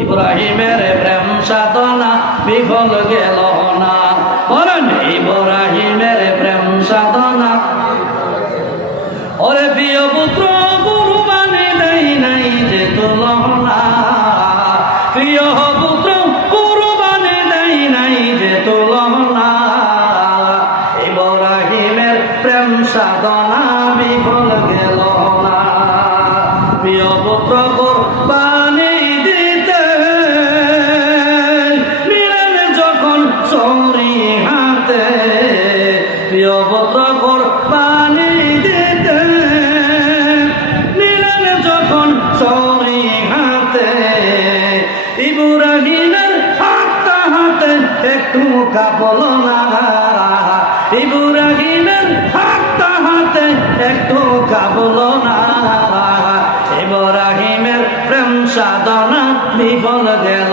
ইব্রাহিমের প্রেম সাধনা বিফল গেল না। বলেন ইব্রাহিমের প্রেম সাধনা। ওরে প্রিয় পুত্র কুরবানি দেই নাই যে তুলনা, প্রিয় পুত্র কুরবানি দেই নাই যে তুলনা, ইব্রাহিমের প্রেম সাধনা বিফল গেল না। প্রিয় পুত্র কুরবানি দিতে নিলেন যখন ছুরি হাতে, প্রিয় পুত্র কুরবানি দিতে নিলেন যখন ছুরি হাতে, ইব্রাহিমের হাতে একটু কাঁপল না, ইব্রাহিমের হাতে একটু কাঁপল না, ইব্রাহিমের প্রেম সাধনা বিফল গেল